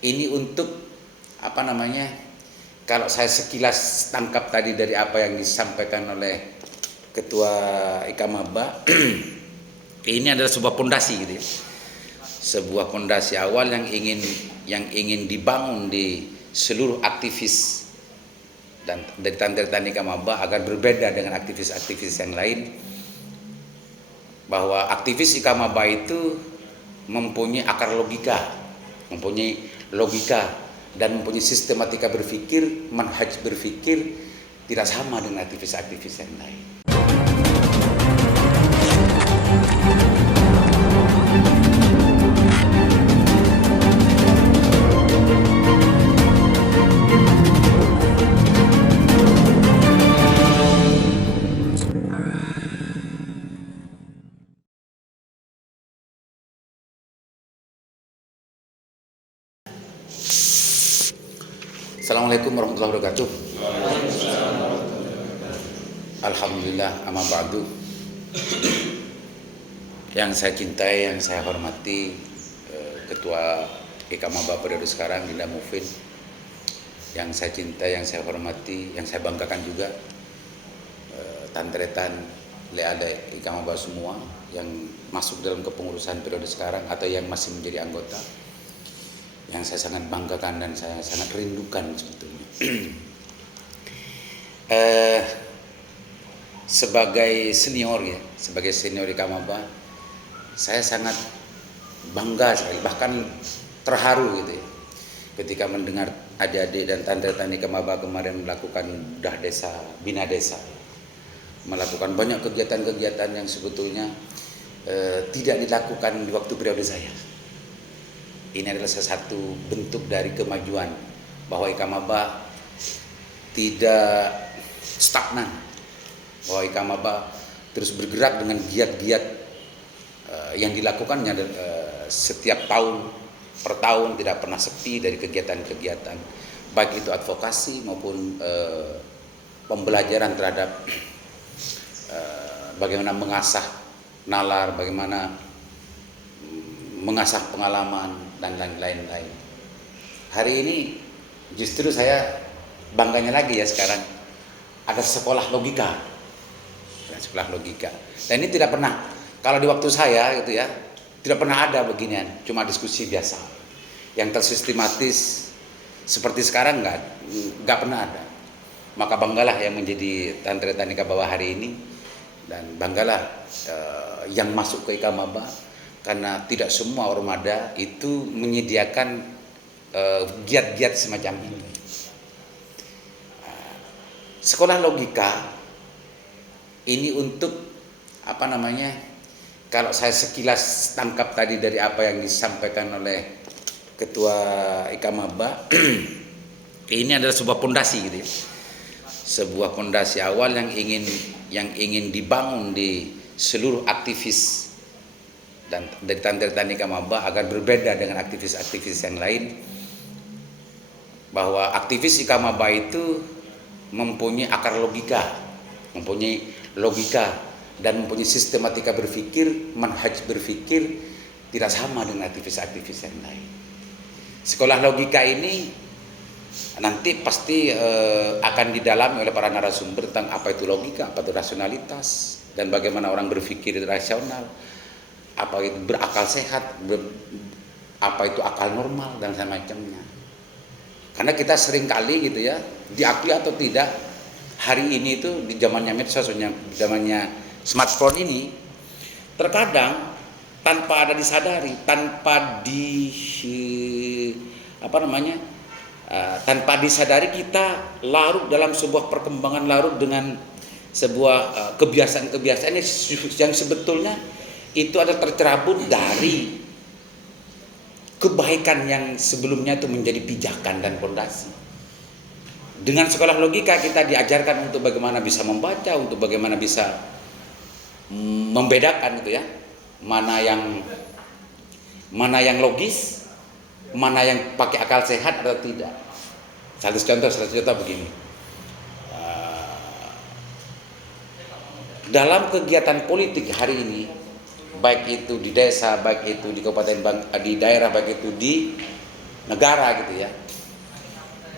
Ini untuk apa namanya? Kalau saya sekilas tangkap tadi dari apa yang disampaikan oleh Ketua IKAMABA, ini adalah sebuah pondasi gitu ya. Sebuah pondasi awal yang ingin dibangun di seluruh aktivis dan dari Tantan IKAMABA agar berbeda dengan aktivis-aktivis yang lain, bahwa aktivis IKAMABA itu mempunyai akar logika, mempunyai logika dan mempunyai sistematika berpikir, manhaj berpikir tidak sama dengan aktivis-aktivis yang lain. Assalamualaikum warahmatullahi wabarakatuh. Alhamdulillah, amma ba'du. Yang saya cintai, yang saya hormati, Ketua IKAMABA periode sekarang, Dinda Mufin. Yang saya cintai, yang saya hormati, yang saya banggakan juga, Tantretan, Leade IKAMABA semua yang masuk dalam kepengurusan periode sekarang atau yang masih menjadi anggota, yang saya sangat banggakan dan saya sangat rindukan sebetulnya. Sebagai senior IKAMABA, saya sangat bangga sekali, bahkan terharu gitu ya, ketika mendengar adik-adik dan tante-tante IKAMABA kemarin melakukan bedah desa, bina desa, melakukan banyak kegiatan-kegiatan yang sebetulnya tidak dilakukan di waktu periode saya. Ini adalah salah satu bentuk dari kemajuan bahwa IKAMABA tidak stagnan, bahwa IKAMABA terus bergerak dengan giat-giat yang dilakukannya setiap tahun per tahun, tidak pernah sepi dari kegiatan-kegiatan, baik itu advokasi maupun pembelajaran terhadap bagaimana mengasah nalar, bagaimana mengasah pengalaman dan lain-lain. Hari ini justru saya bangganya lagi ya, sekarang ada sekolah logika. Dan ini tidak pernah, kalau di waktu saya gitu ya, tidak pernah ada beginian, cuma diskusi biasa. Yang tersistematis seperti sekarang nggak pernah ada. Maka banggalah yang menjadi Tantretan IKAMABA hari ini, dan banggalah yang masuk ke IKAMABA, karena tidak semua ormada itu menyediakan giat-giat semacam ini. Sekolah logika ini untuk apa namanya? Kalau saya sekilas tangkap tadi dari apa yang disampaikan oleh Ketua IKAMABA, ini adalah sebuah pondasi gitu ya. Sebuah pondasi awal yang ingin dibangun di seluruh aktivis dan dari Tantan IKAMABA agar berbeda dengan aktivis-aktivis yang lain, bahwa aktivis IKAMABA itu mempunyai akar logika, mempunyai logika dan mempunyai sistematika berpikir, manhaj berpikir tidak sama dengan aktivis-aktivis yang lain. Sekolah logika ini nanti pasti akan didalami oleh para narasumber tentang apa itu logika, apa itu rasionalitas, dan bagaimana orang berpikir rasional, apa itu berakal sehat, apa itu akal normal dan semacamnya. Karena kita sering kali gitu ya, diakui atau tidak, hari ini itu di zamannya medsos, zamannya smartphone ini, terkadang tanpa ada disadari, tanpa disadari kita larut dalam sebuah perkembangan, larut dengan sebuah kebiasaan-kebiasaan yang sebetulnya itu adalah tercerabut dari kebaikan yang sebelumnya itu menjadi pijakan dan pondasi. Dengan sekolah logika kita diajarkan untuk bagaimana bisa membaca, untuk bagaimana bisa membedakan gitu ya, mana yang logis, mana yang pakai akal sehat atau tidak. Satu contoh begini. Dalam kegiatan politik hari ini, baik itu di desa, baik itu di kabupaten, di daerah, baik itu di negara gitu ya.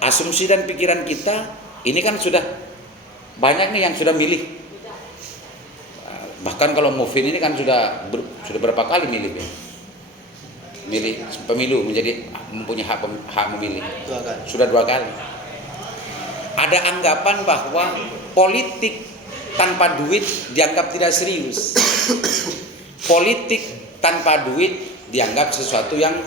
Asumsi dan pikiran kita ini kan sudah banyak nih yang sudah milih. Bahkan kalau Mufin ini kan sudah berapa kali milih pemilu, menjadi mempunyai hak memilih. Sudah 2 kali. Ada anggapan bahwa politik tanpa duit dianggap tidak serius. Politik tanpa duit dianggap sesuatu yang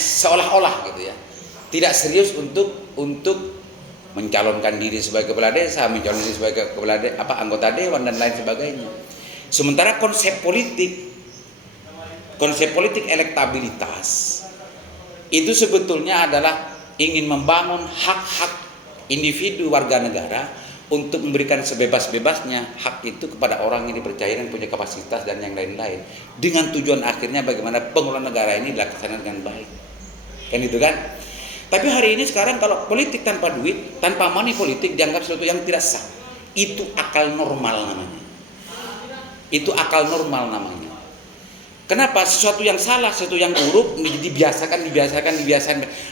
seolah-olah gitu ya, tidak serius untuk mencalonkan diri sebagai kepala desa, mencalonkan diri sebagai anggota dewan dan lain sebagainya. Sementara konsep politik elektabilitas itu sebetulnya adalah ingin membangun hak-hak individu warga negara untuk memberikan sebebas-bebasnya hak itu kepada orang yang dipercaya dan punya kapasitas dan yang lain-lain, dengan tujuan akhirnya bagaimana pengelolaan negara ini dilaksanakan dengan baik, kan itu kan. Tapi hari ini sekarang kalau politik tanpa duit, tanpa money politik dianggap sesuatu yang tidak sah. Itu akal normal namanya. Itu akal normal namanya. Kenapa? Sesuatu yang salah, sesuatu yang buruk dibiasakan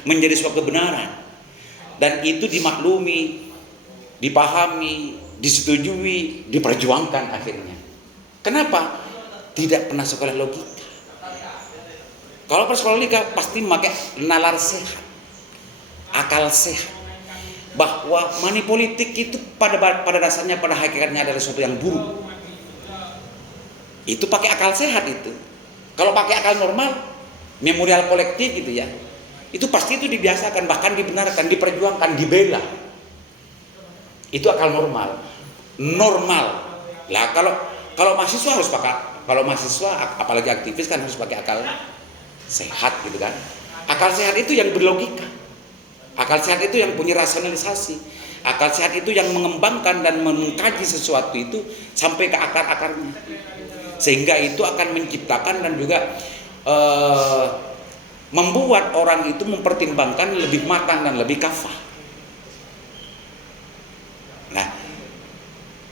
menjadi sebuah kebenaran. Dan itu dimaklumi, dipahami, disetujui, diperjuangkan akhirnya. Kenapa? Tidak pernah sekolah logika. Kalau sekolah logika pasti memakai nalar sehat, akal sehat, bahwa money politik itu pada dasarnya, pada hakikatnya adalah sesuatu yang buruk. Itu pakai akal sehat itu. Kalau pakai akal normal, memorial kolektif gitu ya, itu pasti itu dibiasakan, bahkan dibenarkan, diperjuangkan, dibela. Itu akal normal. Lah kalau mahasiswa harus pakai, kalau mahasiswa apalagi aktivis kan harus pakai akal sehat gitu kan. Akal sehat itu yang berlogika. Akal sehat itu yang punya rasionalisasi. Akal sehat itu yang mengembangkan dan mengkaji sesuatu itu sampai ke akar-akarnya. Sehingga itu akan menciptakan dan juga membuat orang itu mempertimbangkan lebih matang dan lebih kafah. Nah,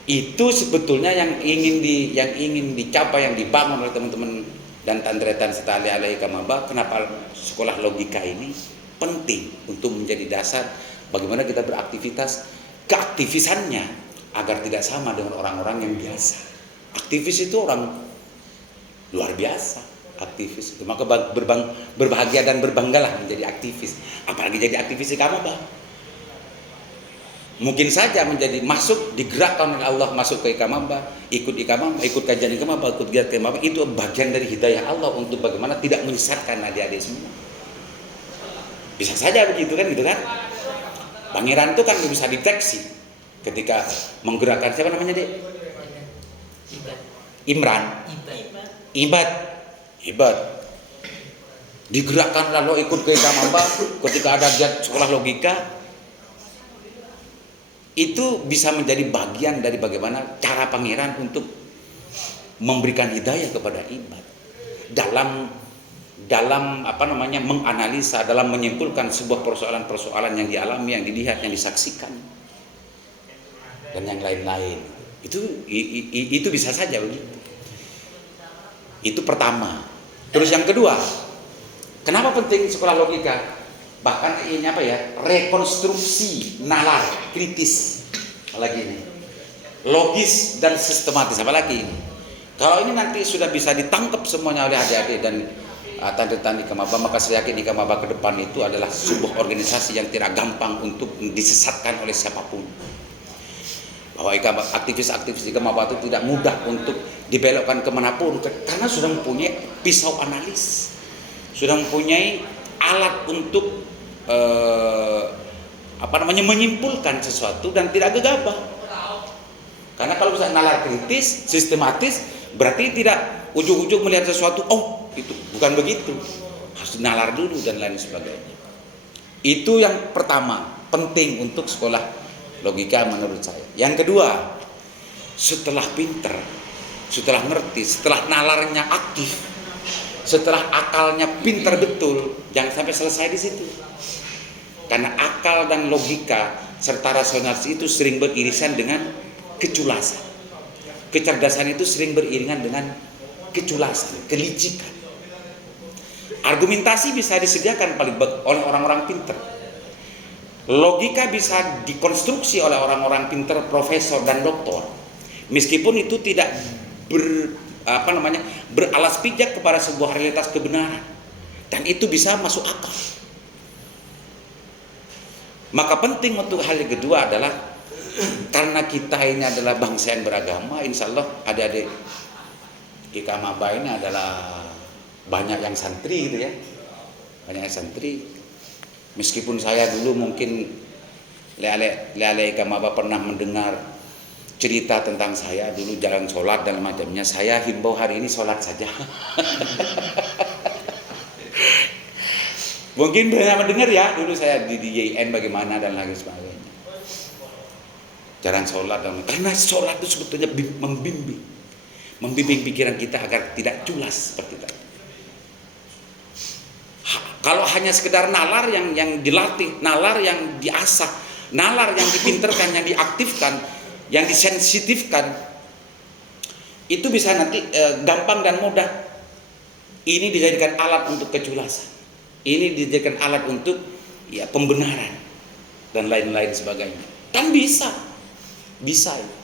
itu sebetulnya yang ingin dicapai, yang dibangun oleh teman-teman dan tandretan serta ahli-ahli kamaba. Kenapa sekolah logika ini penting untuk menjadi dasar bagaimana kita beraktivitas, keaktivisannya agar tidak sama dengan orang-orang yang biasa. Aktivis itu orang luar biasa, aktivis itu. Maka berbahagia dan berbanggalah menjadi aktivis. Apalagi jadi aktivis di kamaba. Mungkin saja menjadi masuk, digerakkan oleh Allah masuk ke kamaba, ikut kajian kamaba, ikut giat kamaba, itu bagian dari hidayah Allah untuk bagaimana tidak menyesatkan adik-adik semua. Bisa saja begitu kan, gitu kan? Pangeran itu kan bisa deteksi ketika menggerakkan siapa namanya Dek? Imran. Ibad. Digerakkan lalu ikut ke kamaba ketika ada giat sekolah logika. Itu bisa menjadi bagian dari bagaimana cara pangeran untuk memberikan hidayah kepada Ibad dalam menganalisa, dalam menyimpulkan sebuah persoalan-persoalan yang dialami, yang dilihat, yang disaksikan dan yang lain-lain. Itu bisa saja begitu. Itu pertama. Terus yang kedua, kenapa penting sekolah logika? Bahkan ini rekonstruksi nalar kritis, apalagi ini logis dan sistematis, apalagi ini. Kalau ini nanti sudah bisa ditangkap semuanya oleh adik-adik dan tanda-tanda kamaba, maka saya yakin kamaba ke depan itu adalah sebuah organisasi yang tidak gampang untuk disesatkan oleh siapapun. Bahwa aktivis-aktivis kamaba itu tidak mudah untuk dibelokkan kemanapun, karena sudah mempunyai pisau analis, sudah mempunyai alat untuk menyimpulkan sesuatu dan tidak gegabah. Karena kalau bisa nalar kritis, sistematis, berarti tidak ujung-ujung melihat sesuatu, oh itu bukan begitu, harus nalar dulu dan lain sebagainya. Itu yang pertama, penting untuk sekolah logika menurut saya. Yang kedua, setelah pinter, setelah ngerti, setelah nalarnya aktif, setelah akalnya pinter betul, jangan sampai selesai di situ. Karena akal dan logika serta rasionalitas itu sering beririsan dengan keculasan. Kecerdasan itu sering beriringan dengan keculasan, kelicikan. Argumentasi bisa disediakan oleh orang-orang pintar. Logika bisa dikonstruksi oleh orang-orang pintar, profesor dan doktor. Meskipun itu tidak beralas pijak kepada sebuah realitas kebenaran. Dan itu bisa masuk akal. Maka penting untuk hal yang kedua adalah karena kita ini adalah bangsa yang beragama, insya Allah adik-adik Ikamaba ini adalah banyak yang santri gitu ya, banyak yang santri. Meskipun saya dulu mungkin Lele Ikamaba pernah mendengar cerita tentang saya dulu jarang sholat dan macamnya, saya himbau hari ini sholat saja. Mungkin pernah mendengar ya, dulu saya di JN bagaimana dan lagi sebagainya. Jarang sholat, karena sholat itu sebetulnya membimbing pikiran kita agar tidak culas seperti tadi. Kalau hanya sekedar nalar yang dilatih, nalar yang diasah, nalar yang dipinterkan, yang diaktifkan, yang disensitifkan, itu bisa nanti gampang dan mudah. Ini dijadikan alat untuk keculasan. Ini dijadikan alat untuk pembenaran dan lain-lain sebagainya. Kan bisa itu.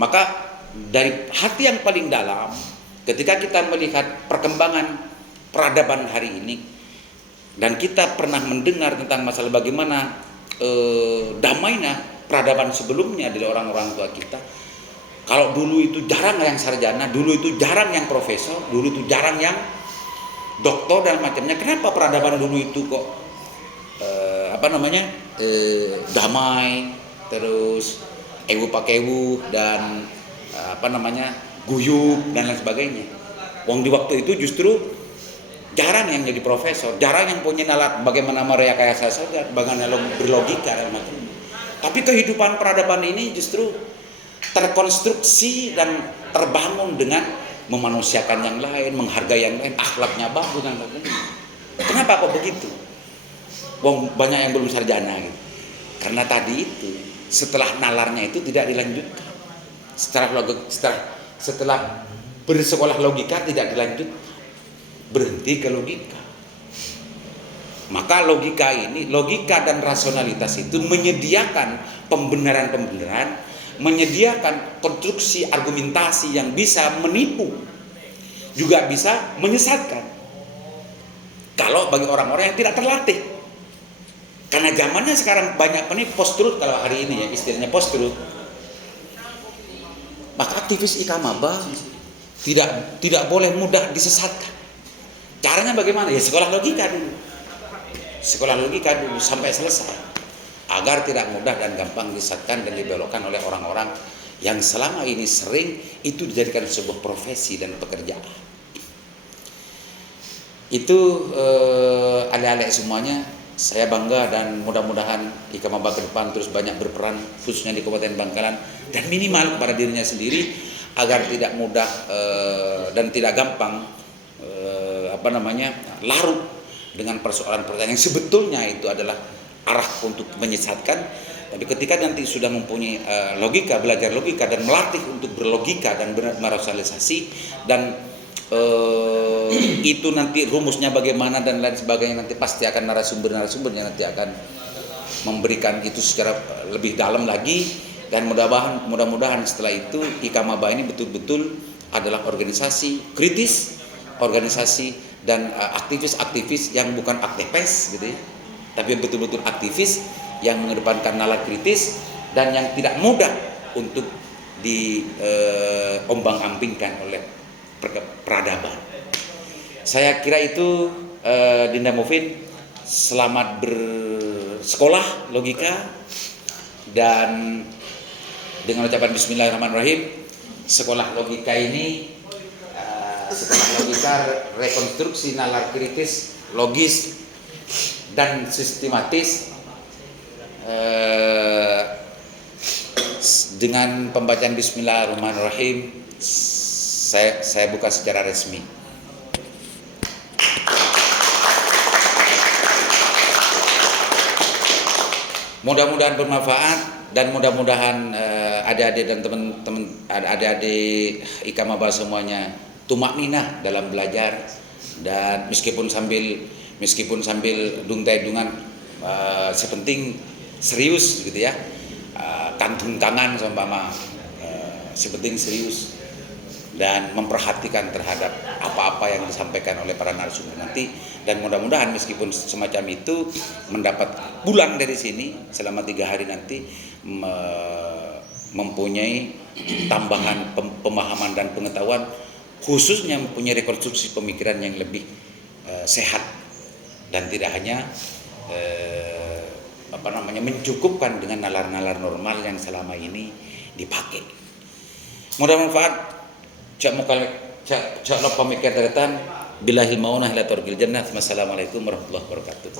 Maka dari hati yang paling dalam, ketika kita melihat perkembangan peradaban hari ini, dan kita pernah mendengar tentang masalah bagaimana damainya peradaban sebelumnya dari orang-orang tua kita. Kalau dulu itu jarang yang sarjana, dulu itu jarang yang profesor, dulu itu jarang yang doktor dan macamnya. Kenapa peradaban dulu itu kok damai, terus ewu pakewu dan guyup dan lain sebagainya. Wong di waktu itu justru jarang yang jadi profesor, jarang yang punya nalar bagaimana merekayasa saja, bagaimana berlogika dan macamnya. Tapi kehidupan peradaban ini justru terkonstruksi dan terbangun dengan memanusiakan yang lain, menghargai yang lain, akhlaknya bagus dan lain-lain. Kenapa kok begitu? Wong banyak yang belum sarjana gitu. Karena tadi itu setelah nalarnya itu tidak dilanjutkan. Setelah bersekolah logika tidak dilanjutkan, berhenti ke logika. Maka logika dan rasionalitas itu menyediakan pembenaran-pembenaran, menyediakan konstruksi argumentasi yang bisa menipu, juga bisa menyesatkan kalau bagi orang-orang yang tidak terlatih. Karena zamannya sekarang banyak penipu, post-truth kalau hari ini ya istilahnya post-truth. Maka aktivis Ikamaba tidak boleh mudah disesatkan. Caranya bagaimana? Ya sekolah logika dulu sampai selesai, agar tidak mudah dan gampang disesatkan dan dibelokkan oleh orang-orang yang selama ini sering itu dijadikan sebuah profesi dan pekerjaan. Itu adik-adik semuanya, saya bangga dan mudah-mudahan Ikamaba ke depan terus banyak berperan khususnya di Kabupaten Bangkalan dan minimal kepada dirinya sendiri agar tidak mudah dan tidak gampang larut dengan persoalan-persoalan yang sebetulnya itu adalah arah untuk menyesatkan. Tapi ketika nanti sudah mempunyai logika, belajar logika dan melatih untuk berlogika dan merasionalisasi dan itu nanti rumusnya bagaimana dan lain sebagainya, nanti pasti akan narasumbernya nanti akan memberikan itu secara lebih dalam lagi. Dan mudah-mudahan setelah itu Ikamaba ini betul-betul adalah organisasi kritis, organisasi dan aktivis-aktivis yang bukan aktivis gitu ya, tapi betul-betul aktivis yang mengedepankan nalar kritis dan yang tidak mudah untuk diombang-ambingkan oleh peradaban. Saya kira itu Dinda Mufin, selamat bersekolah logika, dan dengan ucapan Bismillahirrahmanirrahim, sekolah logika ini sekolah logika rekonstruksi nalar kritis, logis dan sistematis. Dengan pembacaan Bismillahirrahmanirrahim, saya buka secara resmi. Mudah-mudahan bermanfaat dan mudah-mudahan adik-adik dan teman-teman adik-adik Ikamaba semuanya tumak ninah dalam belajar, dan meskipun sambil duntai dungan sepenting serius gitu ya, kantung tangan seumpama, sepenting serius dan memperhatikan terhadap apa-apa yang disampaikan oleh para narasumber nanti, dan mudah-mudahan meskipun semacam itu mendapat pulang dari sini selama 3 hari nanti mempunyai tambahan pemahaman dan pengetahuan, khususnya mempunyai rekonstruksi pemikiran yang lebih sehat dan tidak hanya mencukupkan dengan nalar-nalar normal yang selama ini dipakai. Mudah manfaat. Cak lupa mikir daratan. Billahil maunah ila turqil jannah. Wassalamualaikum warahmatullahi wabarakatuh.